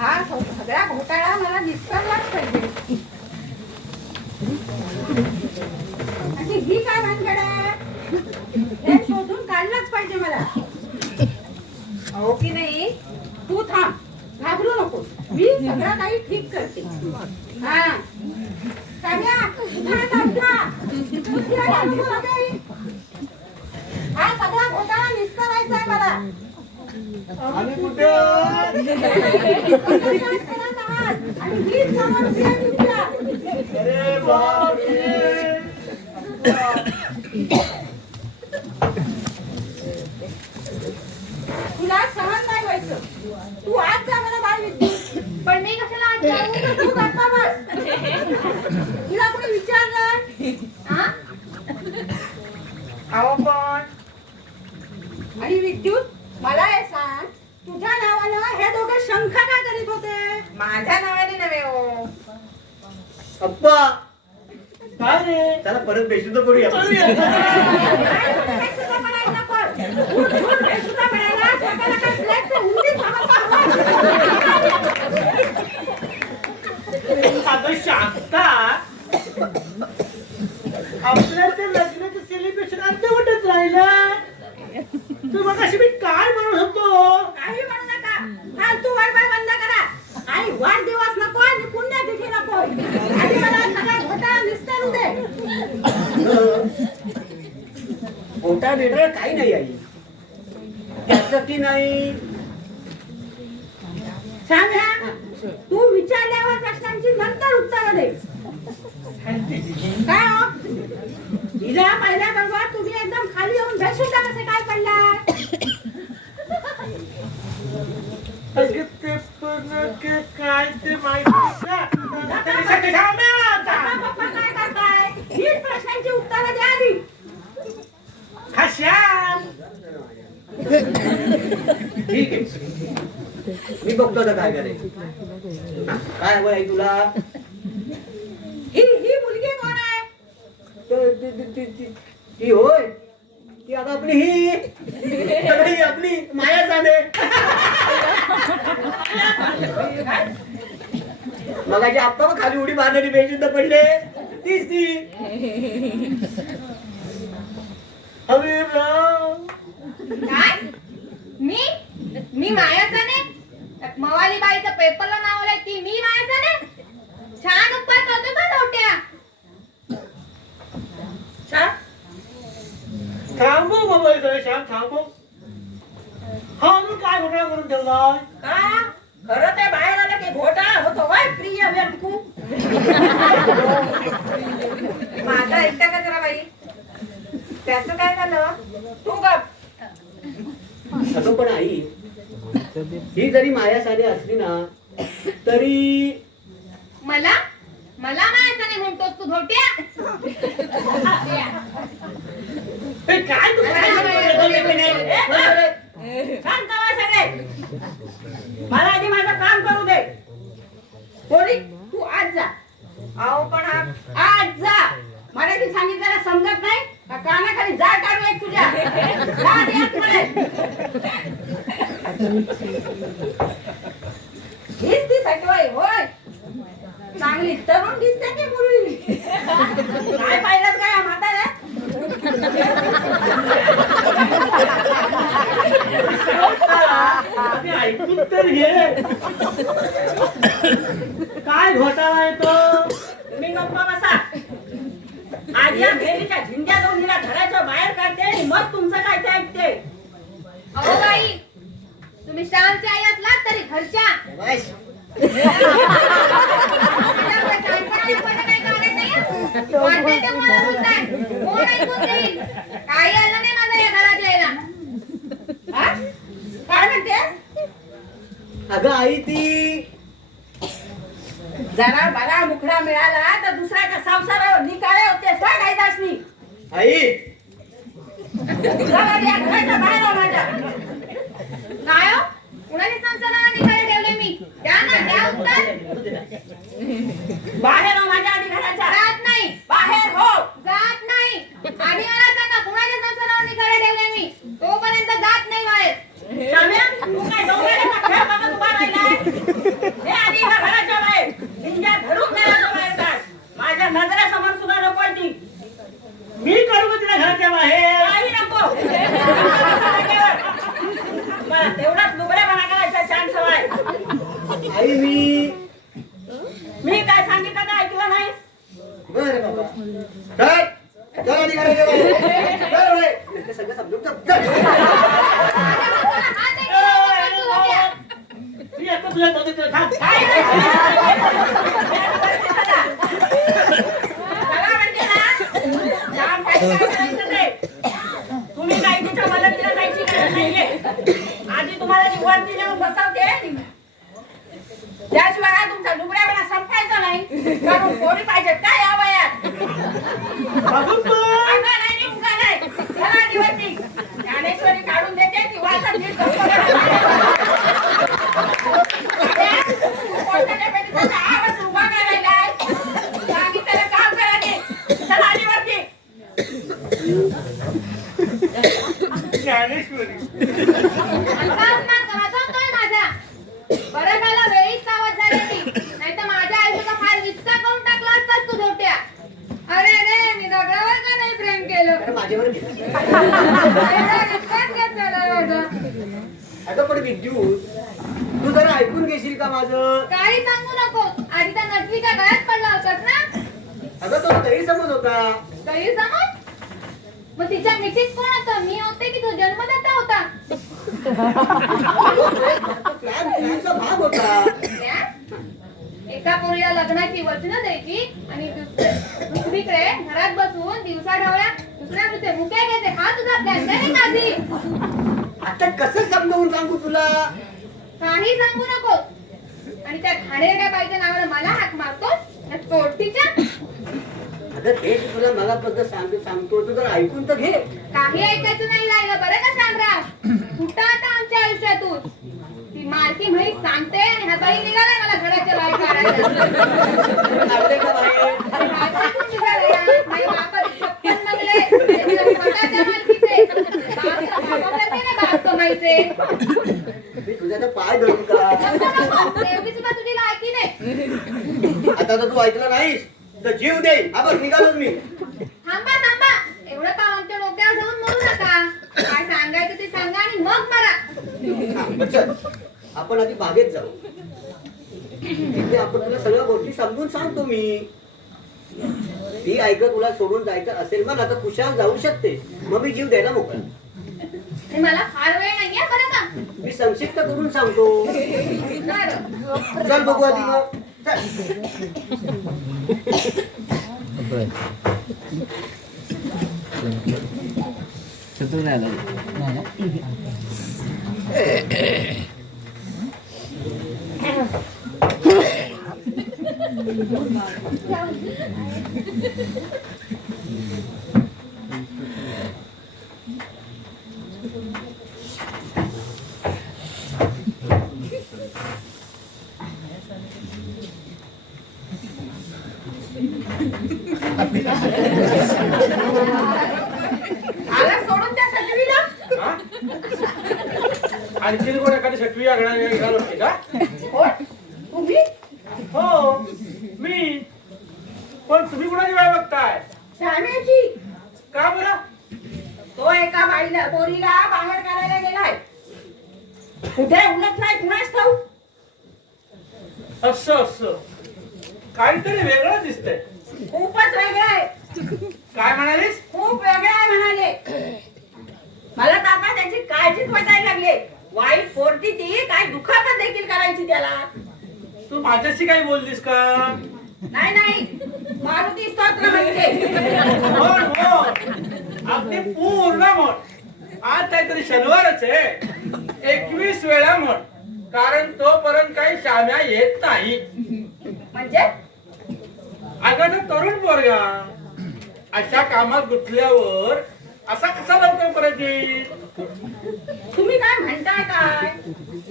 हा सगळा घोटाळा मला निष्पन्नच पाहिजे आणि ही काय भानगड आहे हे शोधून काढलंच पाहिजे मला हो की नाही तू थांब घाबरू नको मी सगळं काही ठीक करते हा काव्या, उठा आता, उठा. उठा, घाबरू नको काही. हा सगळा घोटाळा निष्कारायचा आहे मला आणि कुठं आणि हीच समस्या आहे तुमच्या. अरे बापरे तुला सहन नाही व्हायचं. तू आज जा मला बाळ पण मी कशाला आज जाऊ? तू गप्पा बस. तुला कोणी विचारलं? माझ्या नावाने नव्हे हो. अप्पा! काय रे? चला परत बेशुद्ध करूया अगं शांता आपल्या ते लग्नाचं सेलिब्रेशन अर्धवटच राहिलं. तू मग अशी मी काय म्हणत होतो? काही म्हणू नका. फालतू बंद करा आणि वाढदिवस नको आणि पुण्यतिथी नको आणि मला सगळा घोटाळा निस्तारू दे मोठा निर्णय काही नाही आई. त्याचं की नाही. सांगा तू विचारल्यावर प्रश्नांची नंतर उत्तर दे. काय हो? हिला पहिल्याबरोबर तुम्ही एकदम खाली येऊन बेशुद्ध कसे काय पडला अगं ते पण के- काय ते माहिती का? त्याच्यासाठी थांब ना आता. पप्पा काय करताय हीच प्रश्नांची उत्तरं द्या आधी हा श्याम ठीक आहे मी बघतो आता काय काय हवं आहे तुला? ही ही मुलगी कोण आहे? ती- ती- ती- ती- ती होय. ती आता आपली ही. ही आपली माया साने मगाची आप्पा पण खाली उडी मारणारी बेशुद्ध पडले तीच ती. अरे राम काय? मी? मी मायाचा ने मवाली बाईचं पेपरला नाव आलंय ती मी मायाचा ने? छान उपाय करतो का धोट्या थांबू बाबा इथं श्याम थांबू हा मी काय घोटाळा करून ठेवलाय? का? खरं ते बाहेर आलं की घोटाळा होतो वय प्रिय व्यंकू माझा एकटा का जरा बाई? त्याचं काय झालं? तू गप पण आई ही जरी माया साने असली ना तरी मला? मला मायाचा नाही म्हणतोस तू धोट्या? काय तू काय शांत व्हा सगळे मला आधी माझं काम करू दे. कोणी? तू आज जा. अहो पण आ- आज जा. मराठी सांगितलेलं समजत नाही. का कानाखाली जा काढू एक तुझ्या? जा आधी आतमध्ये. हीच ती सटवाई होय चांगली तरुण दिसते की पूर्वी काय पाहिलं काय म्हाताऱ्या ऐकून तर घे काय घोटाळा येतो तो तुम्ही गप्पा बसा आधी या फेरीच्या झिंग्या जाऊन हिला घराच्या बाहेर काढते आणि मग तुमचं काय ते ऐकते अहो बाई तुम्ही श्यामच्या आई असलात तरी घरच्या. काही आलं नाही माझं या घरात यायला हा? काय म्हणते अगं आई ती. जरा बरा मुखडा मिळाला तर दुसऱ्याच्या संसारावर निकाळे होते काय दासनी. आई. जरा या घराच्या बाहेर हो माझ्या. काय हो? ठेवले मी? बाहेर हो माझ्या अधिकाराच्या जात नाही. बाहेर हो. जात नाही. आणि मला त्याशिवाय तुमचा लुगड्या मला संपायचं नाही. कारण कोणी पाहिजे काय या वयात. अगं नाही नी उगा नाही. चला निवडती ज्ञानेश्वरी काढून देते वाचा नीट कोणत्या उभा करायला सांगितलं काम करायचे चला निवडती ज्ञानेश्वरी असा अपमान करायचा होतोय माझा. बरं झालं वेळीच सावध झाली ती. नाहीतर माझ्या आयुष्याचा फार विस्तार करून टाकला असतास तू धोट्या. अरे रे मी दगडावर का नाही प्रेम केलं अरे माझ्यावर घे. एवढा विश्वास घेत झाला माझा. अगं पण विद्युत तू जरा ऐकून घेशील का माझं काही सांगू नको आधी त्या नटवीच्या गळ्यात पडला होतास ना अगं तो गैरसमज होता काही समज मग तिच्या मिठीत कोण होतं? मी होते की तो जन्मदाता होता? भाग होता त्या? एका पोरीला लग्नाची वचनं द्यायची आणि दुसरे- दुसरीकडे घरात बसून दिवसा ढवळ्या दुसऱ्या दुसरे मुक्या घ्यायचे. हा तुझा प्लॅन नाही काधी आता कसं समजावून सांगू तुला? काही सांगू नको आणि त्या घाणेरड्या बाईच्या नावानं मला हाक मारतो त्या चोरटीच्या? अगं तेच तुला मला पद्धत सांगतो सांगतो तू जरा ऐकून तर घे काही ऐकायचं नाही राहिलं बरं का शामराव कुठं आता आमच्या आयुष्यातून ती मालकी म्हणी सांगते आणि हा बाई निघालाय मला घराच्या बाहेर काढायला आवडे का बाहेर अरे माझ्यातून निघालाय. माझे बापाचे छप्पन बंगले, त्याचे स्वतःच्या मालकीचे. बाप- बापासारखे नाही बाप कमाईचे. मी तुझ्या त्या पाय धरू का नको, नको. एवढी सुद्धा तुझी लायकी नाही. आता तर तू ऐकलं नाहीस तर जीव देईन हा बघ निघालोच मी. थांबा थांबा. एवढं काम आमच्या डोक्यावर जाऊन मरू नका? काय सांगायचं ते सांगा आणि मग मरा हा, चल. आपण आधी बागेत जाऊ. तिथे आपण तुला सगळ्या गोष्टी समजून सांगतो मी. ती ऐकत तुला सोडून जायचं असेल मग आता कुशाल जाऊ शकते. मग मी जीव द्यायला मोकळा. आणि मला फार वेळ नाहीये बरं का? मी संक्षिप्त करून सांगतो. बरं. चल बघू आधी मग. चल आला सोडून त्या सजवीला हा? आणखीन कोण एखादी सटवी घालणार होती का कोण तुम्ही हो मी पण तुम्ही कुणाची वेळ बघताय श्यामेची का बरं तो एका बाईला पोरीला बाहेर काढायला गेलाय कुठे उलट नाही कुणाच ठाऊ असं असं काहीतरी वेगळं दिसतंय खूपच वेगळं आहे काय म्हणालीस खूप वेगळं आहे म्हणाले मला तर आता त्याची काळजीच वाटायला लागली वाईट पोरती ती काय दुखापत देखील करायची त्याला तू माझ्याशी काही बोललीस का? नाही नाही. मारुती स्तोत्र म्हणते. म्हण म्हण अगदी पूर्ण म्हण आज काहीतरी शनिवारच आहे. एकवीस वेळा म्हण कारण तोपर्यंत काही शाम्या येत नाही. म्हणजे? अगं तरुण पोरगा. अशा कामात गुंतल्यावर असा कसा लवकर परत येईल? तुम्ही काय म्हणताय काय?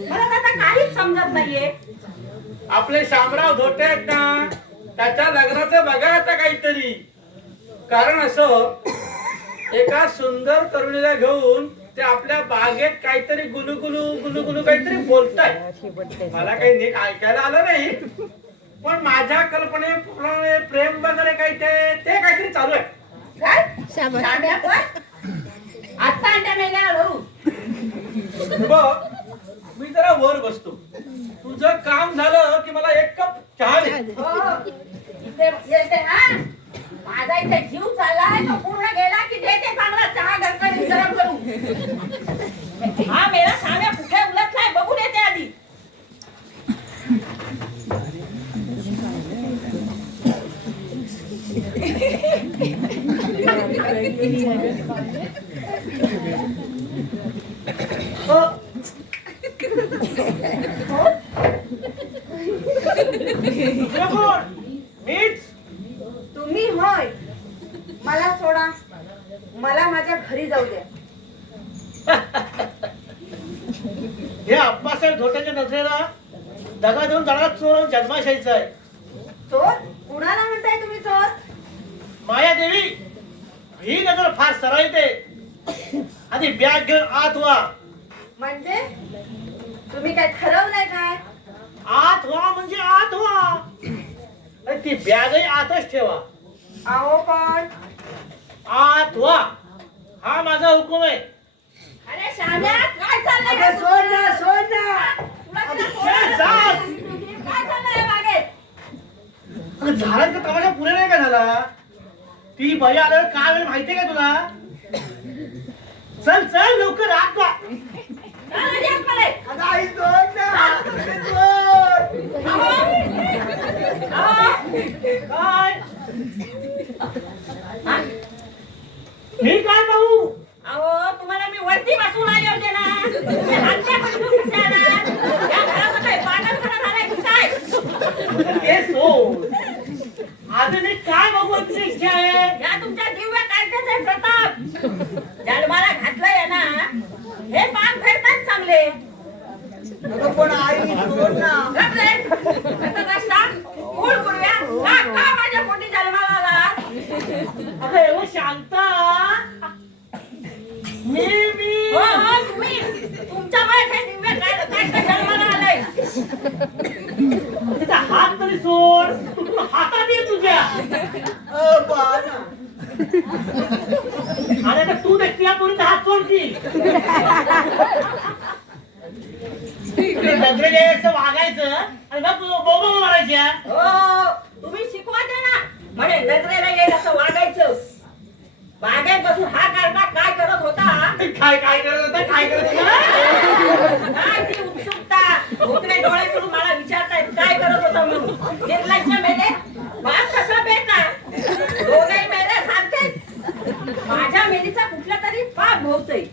मला तर आता काहीच समजत नाहीये. आपले शामराव धोटे आहेत ना त्याच्या लग्नाचं बघा आता काहीतरी. कारण असं एका सुंदर तरुणीला घेऊन ते आपल्या बागेत काहीतरी गुलुगुलू गुलुगुलू काहीतरी बोलताय मला काही नीट ऐकायला आलं नाही. पण माझ्या कल्पनेप्रमाणे प्रेम वगैरे काही ते ते काहीतरी चालू आहे. काय? शाम्या पण? मेल्या धरू बघ मी जरा वर बसतो. तू तुमचं काम झालं की मला एक कप चहा दे. हो. हा? माझा इथे जीव चाललाय तो पूर्ण गेला की देते चांगला चहा गरम गरम करून. हा मेरा साम्या कुठे उलटलाय बघून येते आधी. कोण मीच तुम्ही होय. मला सोडा. मला माझ्या घरी जाऊ द्या. हे अप्पासाहेब धोट्याच्या नजरेला दगा देऊन जाणारा चोर जन्माशाहीचा आहे. चोर? कुणाला म्हणताय तुम्ही चोर? माया देवी ही नजर फार सरळ येते. आधी बॅग घेऊन आत व्हा म्हणजे? तुम्ही काय ठरवलंय काय? आत व्हा म्हणजे आत व्हा अरे ती बॅगही आतच ठेवा. अहो पण. आत व्हा हा माझा हुकुम आहे. अरे शाम्या काय चाललंय अगं, सोड ना, सोड ना. तुला अगं, सोडायला जा. काय चाललंय मागे? अगं, झाला का तमाशा? पुरे नाही का झाला? ती बाई आल्यावर काय वेळ माहितीये का तुला? चल चल लवकर आत कडे. अगं, आई, सोड ना. काय मी काय पाहू? अहो तुम्हाला मी वरती काय ते सोड. अजून एक काय बघू इच्छा आहे या तुमच्या दिव्य काढण्याचे प्रताप जन्माला घातलंय ना हे पान चांगले पण आई सोड ना गप रे. आता रस्ता, मूळ गुडव्या, का का माझ्या पोटी जन्माला आला अगं एवढं शांता मी मी हो हो तुम्ही तुमच्यामुळे हे दिव्य काढ- काढता जन्माला आलंय तिचा हात तरी सोड तू हातात ये तुझ्या आणि आता तू देखील कोणी हात सोडतील नजरे वागायचं आणि मग बोबा मारायच्या हो? तुम्ही शिकवा ना म्हणे नजरेला येईल असं वागायचं. बागेत बसून हा करता काय करत होता? काय काय करत होता काय करत होता? काय ती उत्सुकता? भोकरे डोळे करून मला विचारतायत काय करत होता म्हणून? निर्लज्ज मेले. बाप कसा बेटा? दोघही मेले सारखेच. माझ्या मेलीचा कुठला तरी पाप भोवतोय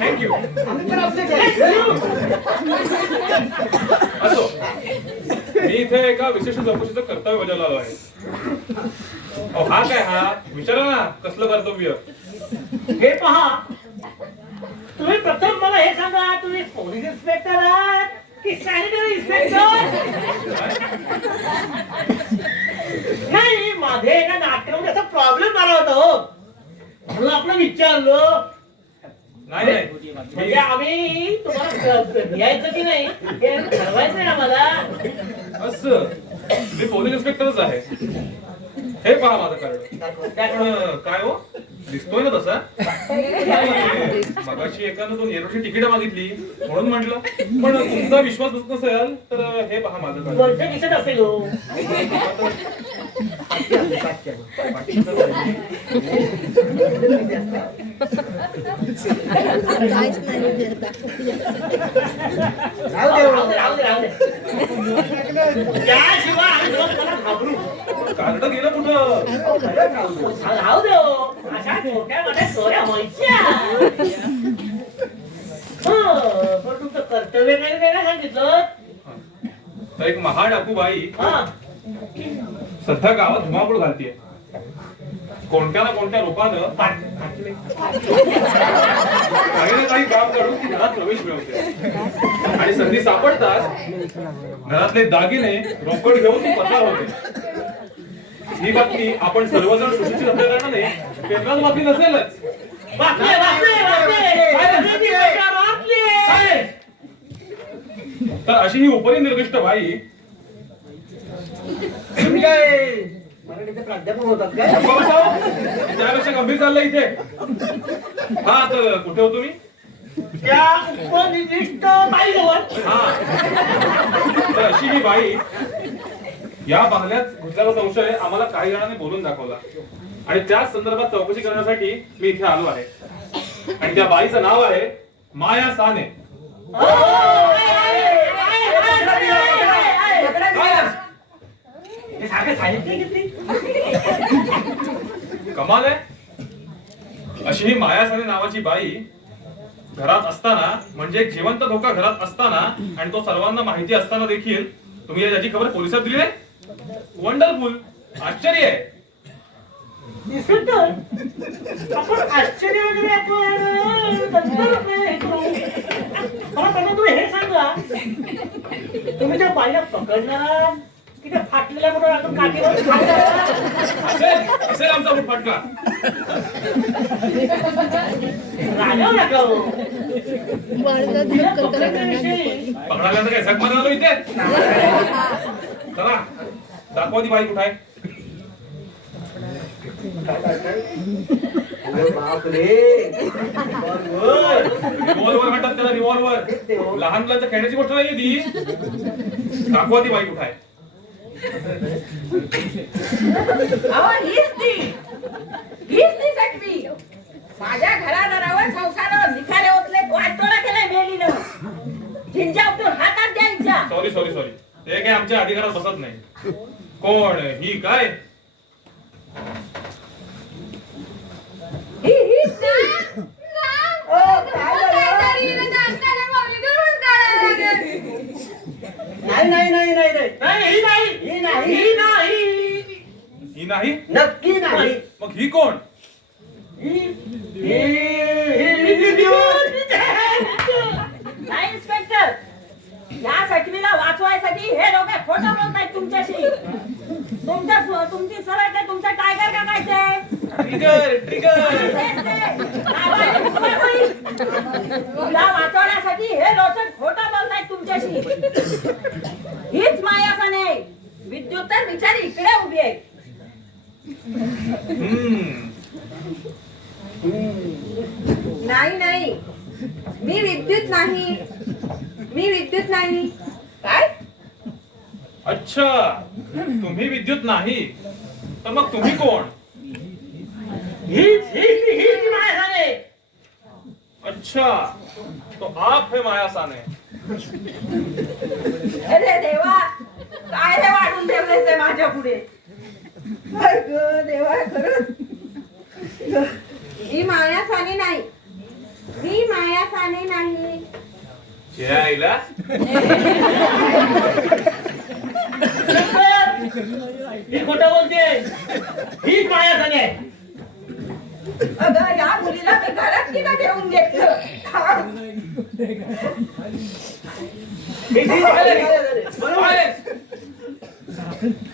थँक्यू असो. मी इथे एका विशिष्ट चौकशीचं कर्तव्य बजावलं आलो आहे. अहो, हा काय हा? विचारा ना कसलं कर्तव्य? हे पहा. तुम्ही प्रथम मला हे सांगा तुम्ही पोलीस इन्स्पेक्टर आहात की सॅनिटरी इन्स्पेक्टर नाही माझे एका नाट्यामध्ये असा प्रॉब्लेम झाला होता हो. म्हणून आपलं विचारलं. नाही नाही. म्हणजे आम्ही तुम्हाला क- क- घ्यायचं की नाही हे ठरवायचंय आम्हाला. असं. मी पोलीस इन्स्पेक्टरच आहे. हे पहा माझं कार्ड. काय हो? दिसतोय ना तसा? नाही, मगाशी एकानं दोन एरोची तिकीट मागितली म्हणून म्हंटल. पण तुमचा विश्वास बसत नसेल तर हे पहा माझं कार्ड. वरचं दिसत असेल हो. कार्ड गेलं कुठं राहू दे. हो. अशा छोट्या मोठ्या चोऱ्या व्हायच्या हो, पण तुमचं कर्तव्य नाही सांगितलं तर एक महाडाकू बाई हा सध्या गावात धुमाकूळ घालतीये. कोणत्या ना कोणत्या रूपानं काही ना काही काम करून ती घरात प्रवेश मिळवते. आणि संधी सापडताच घरातले दागिने रोकड घेऊन ती पसार होते. ही बातमी आपण सर्वजण सुशिक्षित असल्याकारणाने पेपरात बातमी नसेलच. तर अशी ही उपरिनिर्दिष्ट बाई तुम्ही काय मराठीचे प्राध्यापक होतात काय गप्पा बसाव. त्यापेक्षा गंभीर चाललंय इथे हा तर कुठे होतो मी त्या उपनिर्दिष्ट बाईजवळ हा तर अशी ही बाई या बंगल्यात घुसल्याचा संशय आम्हाला काही जणांनी बोलून दाखवला आणि त्याच संदर्भात चौकशी करण्यासाठी मी इथे आलो आहे आणि त्या बाईचं नाव आहे माया साने हो, सारखं किती कमाल आहे अशी ही माया साने नावाची बाई घरात असताना म्हणजे एक जिवंत धोका घरात असताना आणि तो सर्वांना माहिती असताना देखील तुम्ही याची खबर पोलिसात दिली नाही वंडरफुल आश्चर्य आहे आपण आश्चर्य वगैरे आपण हे तुम्ही हे सांगा तुम्ही त्या बाईला पकडणार अजून काठीवर? असेल आमचा फटका रागावू नका हो. तिला पकडायला तर काय इथे चला दाखवा ती बाई कुठे आहे. रिव्हॉल्वर म्हणतात त्याला रिव्हॉल्वर लहान मुलांच्या खेळण्याची गोष्ट नाही ती दाखवा ती बाई कुठे आहे हीच ती. हीच ती सटवी माझ्या घरादारावर संसारावर निखारे ओतले वाटोळा केलाय मेलीनं. झिंजा उठून हातात द्यायच्या सॉरी सॉरी सॉरी ते काय आमच्या अधिकारात बसत नाही. कोण? ही काय? ही हीच ती. ओ, काय झालं? नाही नाही नाही नाही नाही. नाही ही नाही. ही नाही. ही नाही. ही नाही? नक्की नाही. मग ही कोण? ही- नाही इन्स्पेक्टर या सटवीला वाचवायसाठी हे लोक खोटं बोलतायत तुमच्याशी. तुमच्या तुमची सरळ ते तुमचं टायगर का काय ते ट्रिगर ट्रिगर तेच ते. होईल. तुला वाचवण्यासाठी हे लोक हीच मायासा नाही विद्युत तर बिचारी इकडे उभी आहे. नाही नाही. मी विद्युत नाही. मी विद्युत नाही. काय? अच्छा तुम्ही विद्युत नाही. तर मग तुम्ही कोण? हीच हीच हीच माय झाले अच्छा तो आप है माया साने। अरे देवा काय रे वाढून ठेवलेस आहे माझ्या पुढे? देवा खरंच. ही माया साने नाही. मी माया साने नाही. आईला ही खोटं बोलते हीच माया झाली अगं या मुलीला मी घरात किती ठेवून घेतलं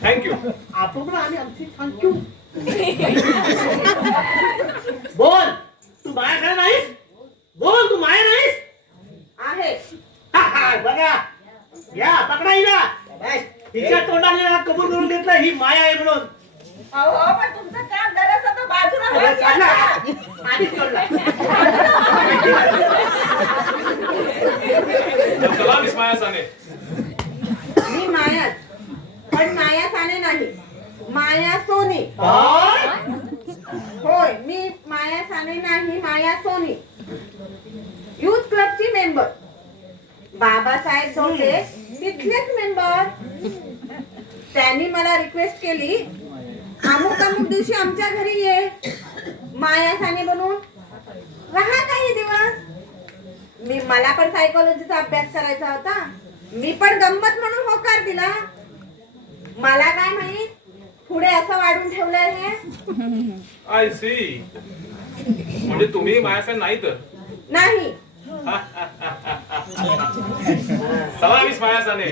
थँक्यू आपण पण आम्ही आमची थँक्यू बोल तू माया खरं नाहीस बोल तू माया नाहीस आहे हा, हा, बघा या पकडा हिला बस. तिच्या तोंडाने ना कबूल करून घेतलं ही माया आहे म्हणून अहो पण तुमचं काम झालं तर बाजूला अरे, व्हायचं चालला. आता. आधीच कळलं. तर चला मिस माया साने मी मायाच पण माया साने नाही माया सोनी काय होय मी माया साने नाही माया सोनी. युथ क्लबची मेंबर बाबासाहेब धोके तिथलेच मेंबर त्यांनी मला रिक्वेस्ट केली अमुक अमुक दिवशी आमच्या घरी ये. माया साने बनून राहा काही दिवस. मी मला पण सायकोलॉजीचा अभ्यास करायचा होता. मी पण गंमत म्हणून होकार दिला. मला काय माहीत? पुढे असं वाढून ठेवलंय हे? आय सी म्हणजे तुम्ही माया साने नाही. तर नाही चला मिस माया साने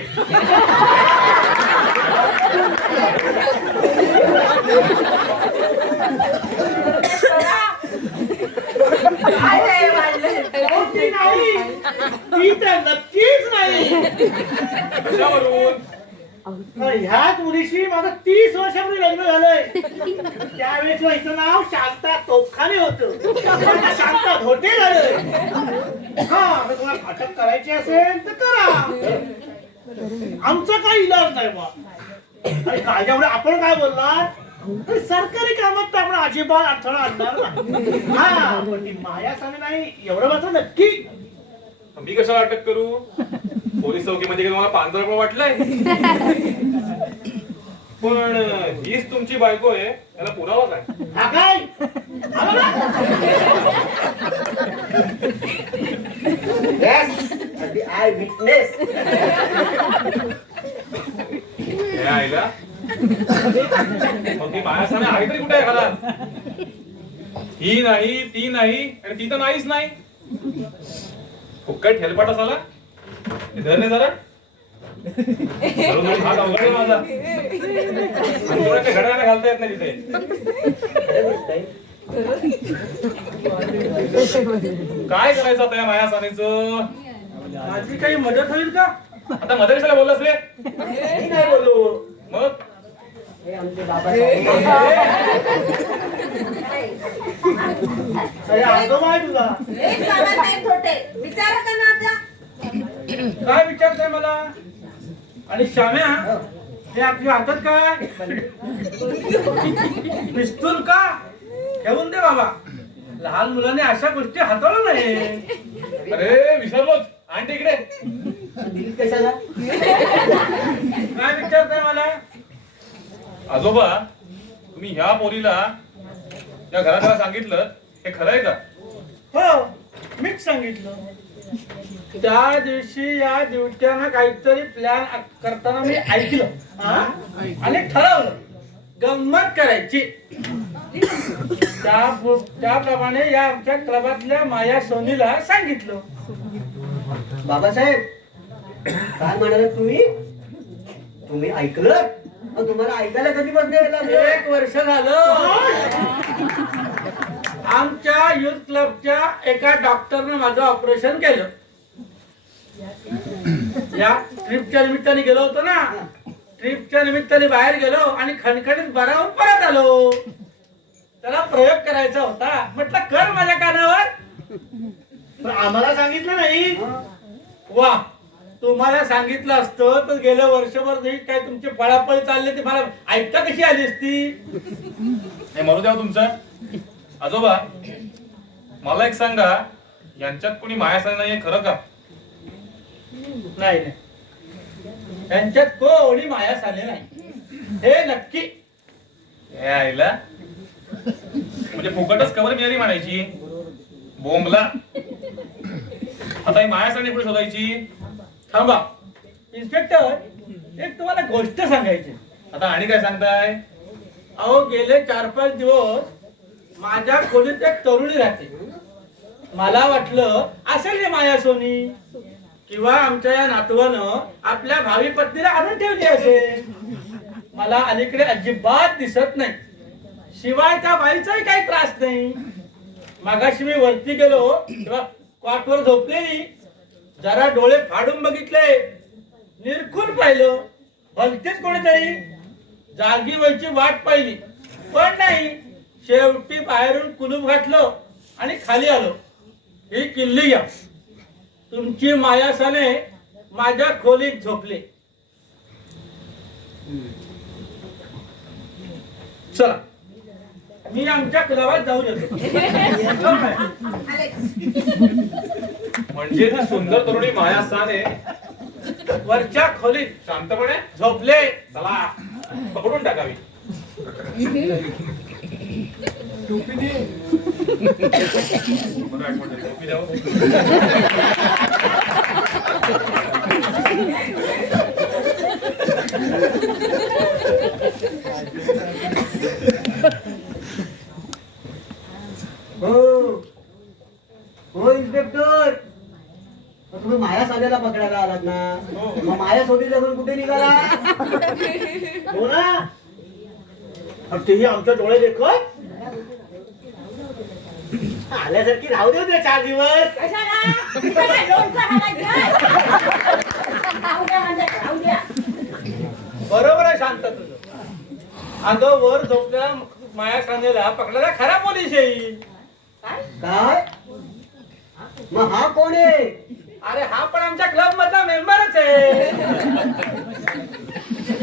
काय रे वाढलं? अहो, ती नाही. ती तर नक्कीच नाही. कशावरून? ह्याच मुलीशी माझं तीस वर्षापूर्वी लग्न झालंय. त्यावेळेस हिचं नाव शांता तोफखाने होत. शांता धोटे झालं. हा आता तुम्हाला फाटक करायची असेल तर करा. आमचा काही इलाज नाही बा आणि काळजामुळे आपण काय बोललात सरकारी कामात तर आपण अजिबात अडथळा आणणार ना हा पण ती माया सांगे नाही एवढं मात्र नक्की. मी कशाला अटक करू? पोलीस चौकीमध्ये मला पांजर पण वाटलंय. पण हीच तुमची बायको आहे याला पुरावा काय हा eye witness. हे आईला. मग ती आहे तरी कुठे आहे घरात ही नाही ती नाही आणि ती तर नाहीच नाही. फुक्कट हेलपाटा झाला धर नाही जरा. हात अवघड आहे माझा. आणि कोणाच्या घड्याला घालता येत नाही तिथे. काय करायचं आता या माया सानेचं? माझी काही मदत होईल का? आता मध्ये कशाला बोललास रे? मी नाही बोलू मग? बाबासाहेब धोटे विचारा का ना आता. काय विचारताय मला? आणि श्याम्या हे आपल्या हातात काय? पिस्तूल का? ठेवून दे बाबा. लहान मुलाने अशा गोष्टी हाताळू नये. अरे विसरलोच आणि तिकडे दिली कशाला काय विचारताय मला आजोबा तुम्ही ह्या पोरीला या घराला सांगितलं हे खरं आहे का? हो मीच सांगितलं. त्या दिवशी या दिवट्यानं काहीतरी प्लॅन करताना मी ऐकलं हा? आणि ठरवलं गंमत करायची. त्या त्याप्रमाणे या आमच्या क्लबातल्या माया सोनीला सांगितलं. बाबासाहेब काय म्हणाले तुम्ही? तुम्ही ऐकलं? तुम्हाला ऐकायला कधी बसले एक वर्ष झालं. आमच्या युथ क्लबच्या एका डॉक्टरने माझं ऑपरेशन केलं. या ट्रिपच्या निमित्ताने गेलो होतो ना. ट्रिपच्या निमित्ताने बाहेर गेलो आणि खणखणीत बरावून परत आलो. त्याला प्रयोग करायचा होता. म्हटलं कर माझ्या कानावर. पण आम्हाला सांगितलं नाही. वा. तुम्हाला सांगितलं असतं तर गेलं वर्षभर जे काय तुमचे पळापळ चालले ते मला ऐकता कशी आली असती? हे मरू द्या हो तुमचं. आजोबा मला एक सांगा यांच्यात कोणी माया साने नाहीये खरं का? नाही नाही. त्यांच्यात कोणी माया साले नाही. हे नक्की. हे आईला म्हणजे फुकटच कवर मिळाली म्हणायची. बोंबला. आता ही माया साने कुठे शोधायची? थांबा. इन्स्पेक्टर एक तुम्हाला गोष्ट सांगायची. आता आणि काय सांगताय? अहो गेले चार पाच दिवस माझ्या खोलीत एक तरुणी राहते. मला वाटलं असेल हे माया सोनी? किंवा आमच्या या नातवानं आपल्या भावी पत्नीला आणून ठेवली असेल? मला अलीकडे अजिबात दिसत नाही. शिवाय त्या बाईचाही काही त्रास नाही. मागाशी मी वरती गेलो तेव्हा कॉटवर झोपलेली. जरा डोळे फाडून बघितले. निरखून पाहिलं. भलतेच कोणीतरी जागी व्हायची वाट पाहिली. पण नाही शेवटी बाहेरून कुलूप घातलं आणि खाली आलो. ही किल्ली घ्या. तुमची मायासाने माझ्या खोलीत झोपले. चला. मी आमच्या क्लबात जाऊन येतो. म्हणजे ती सुंदर तरुणी माया साने वरच्या खोलीत शांतपणे झोपले. चला पकडून टाकावी. टोपी दे. टोपी द्या हो. हो हो इन्स्पेक्टर मग तुम्ही माया साध्याला पकडायला आलात ना मग माया सोडी लागून कुठे निघाला हो ना आणि तेही आमच्या डोळे देखत? आल्यासारखी राहू दे ते चार दिवस. बरोबर आहे शांत तुझं. अगं वर झोपल्या माया कांदेला पकडायला खरा पोलीस येईल. काय? मग हा कोण आहे? अरे हा पण आमच्या क्लब मधला मेंबरच आहे.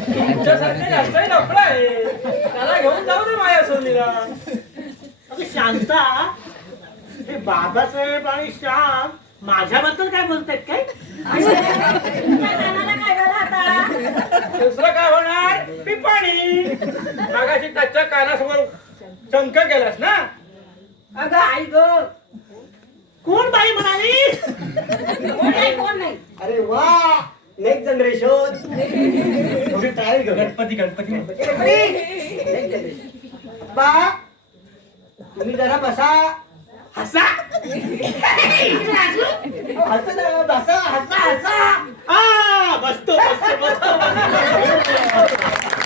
तुमच्यासारखे जास्तही लफडा आहे. अगं शांता हे बाबासाहेब आणि श्याम माझ्याबद्दल काय बोलतायत काय? तुमच्या कानाला काय झालं आता? दुसरं काय होणार? पिपाणी. मागाशी त्याच्या कानासमोर चंक केलास ना? अगं आई ग. कोण बाई म्हणाली? कोण नाही कोण नाही? अरे वा next generation Ganpati Ganpati. Next generation बा. तुम्ही जरा बसा. हसा. हसा जरा बसा हसा हसा. बसतो बसतो बसतो.